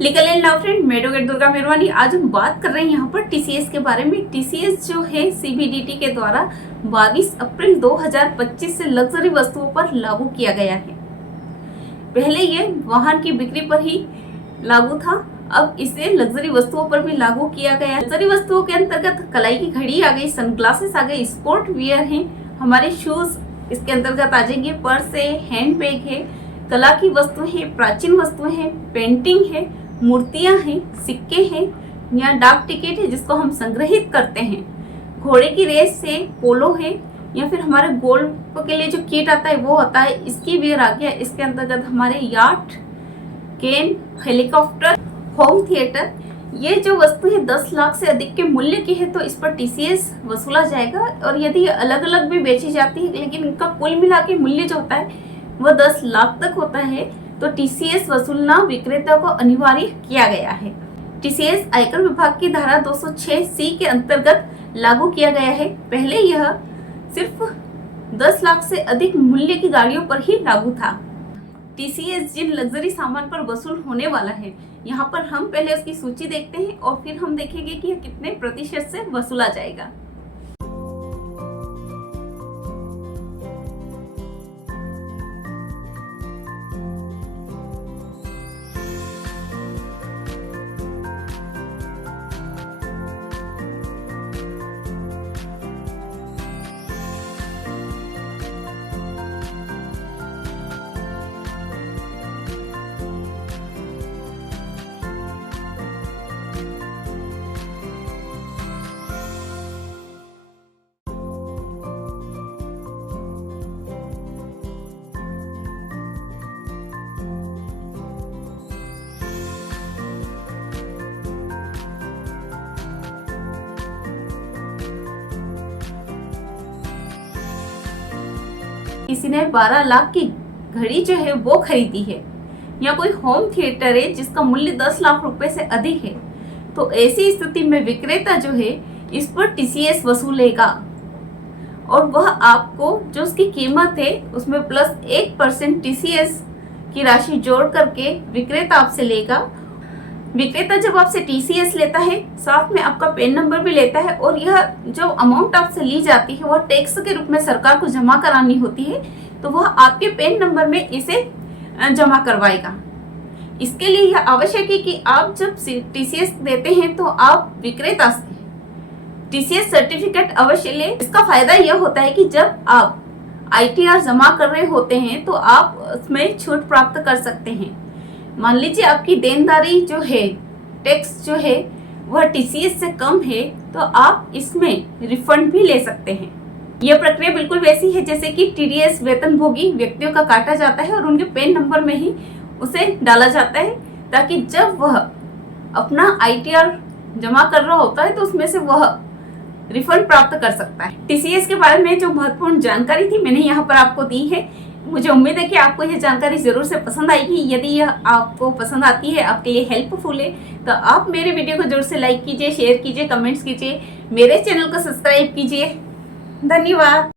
Legal and now friend, मैं advocate Durga मेहरवानी। आज हम बात कर रहे हैं यहाँ पर टीसीएस के बारे में। टीसीएस जो है सीबीडीटी के द्वारा 22 अप्रैल 2025 से लग्जरी वस्तुओं पर लागू किया गया है। पहले ये वाहन की बिक्री पर ही लागू था, अब इसे लग्जरी वस्तुओं पर भी लागू किया गया। लग्जरी वस्तुओं के अंतर्गत कलाई की घड़ी आ गई, सनग्लासेस आ गए, स्पोर्ट वियर है, हमारे शूज इसके अंतर्गत आ जाएंगे, पर्स है, हैंड बैग है, कला की वस्तुएं हैं, प्राचीन वस्तुएं हैं, पेंटिंग है, मूर्तियां हैं, सिक्के हैं या डाक टिकट है जिसको हम संग्रहित करते हैं, घोड़े की रेस है, पोलो है या फिर हमारे गोल्फ के लिए जो किट आता है वो होता है, इसकी वियर आ गया। इसके अंतर्गत हमारे याट, केन, हेलीकॉप्टर, होम थिएटर, ये जो वस्तु है 10 लाख से अधिक के मूल्य की है तो इस पर टीसीएस वसूला जाएगा। और यदि अलग अलग भी बेची जाती है लेकिन इनका कुल मिला के मूल्य जो होता है वह 10 लाख तक होता है तो टीसीएस वसूलना विक्रेता को अनिवार्य किया गया है। टीसीएस आयकर विभाग की धारा 206C के अंतर्गत लागू किया गया है। पहले यह सिर्फ 10 लाख से अधिक मूल्य की गाड़ियों पर ही लागू था। टीसीएस जिन लग्जरी सामान पर वसूल होने वाला है, यहाँ पर हम पहले उसकी सूची देखते हैं और फिर हम देखेंगे कि यह कितने प्रतिशत से वसूला जाएगा। किसी ने 12 लाख की घड़ी जो है वो खरीदी है या कोई होम थिएटर है जिसका मूल्य 10 लाख रुपए से अधिक है तो ऐसी स्थिति में विक्रेता जो है इस पर टीसीएस वसूलेगा और वह आपको जो उसकी कीमत है उसमें प्लस 1% टीसीएस की राशि जोड़ करके विक्रेता आपसे लेगा। विक्रेता जब आपसे टीसीएस लेता है साथ में आपका पैन नंबर भी लेता है और यह जो अमाउंट आपसे ली जाती है वह टैक्स के रूप में सरकार को जमा करानी होती है तो वह आपके पैन नंबर में इसे जमा करवाएगा। इसके लिए यह आवश्यक है कि आप जब टीसीएस देते हैं तो आप विक्रेता से टीसीएस सर्टिफिकेट अवश्य लें। इसका फायदा यह होता है कि जब आप आईटीआर जमा कर रहे होते हैं तो आप उसमें छूट प्राप्त कर सकते हैं। मान लीजिए आपकी देनदारी जो है, टैक्स जो है वह टीसीएस से कम है तो आप इसमें रिफंड भी ले सकते हैं। यह प्रक्रिया बिल्कुल वैसी है जैसे कि टीडीएस वेतनभोगी व्यक्तियों का काटा जाता है और उनके पैन नंबर में ही उसे डाला जाता है ताकि जब वह अपना आईटीआर जमा कर रहा होता है तो उसमें से वह रिफंड प्राप्त कर सकता है। टीसीएस के बारे में जो महत्वपूर्ण जानकारी थी मैंने यहाँ पर आपको दी है। मुझे उम्मीद है कि आपको यह जानकारी जरूर से पसंद आएगी। यदि यह आपको पसंद आती है, आपके लिए हेल्पफुल है तो आप मेरे वीडियो को जरूर से लाइक कीजिए, शेयर कीजिए, कमेंट्स कीजिए, मेरे चैनल को सब्सक्राइब कीजिए। धन्यवाद।